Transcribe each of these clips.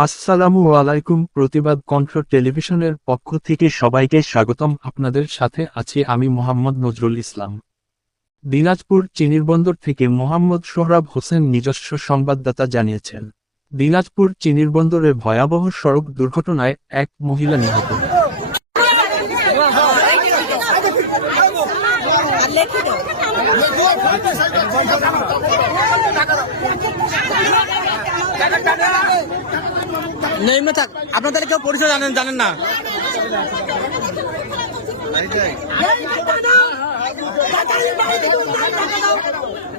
আসসালামু আলাইকুম। প্রতিবাদ কণ্ঠ টেলিভিশনের পক্ষ থেকে সবাইকে স্বাগতম। আপনাদের সাথে আছি আমি মোহাম্মদ নজরুল ইসলাম। দিনাজপুর চিনিরবন্দর থেকে মোহাম্মদ সোহরাব হোসেন নিজস্ব সংবাদদাতা জানিয়েছেন, দিনাজপুর চিনিরবন্দরে ভয়াবহ সড়ক দুর্ঘটনায় এক মহিলা নিহত। নেই থাক আপনাদের কেউ পরিচয় জানেন না।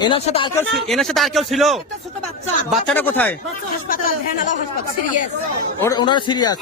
এনার সাথে আর কেউ ছিল? বাচ্চাটা কোথায়? ওনারা সিরিয়াস।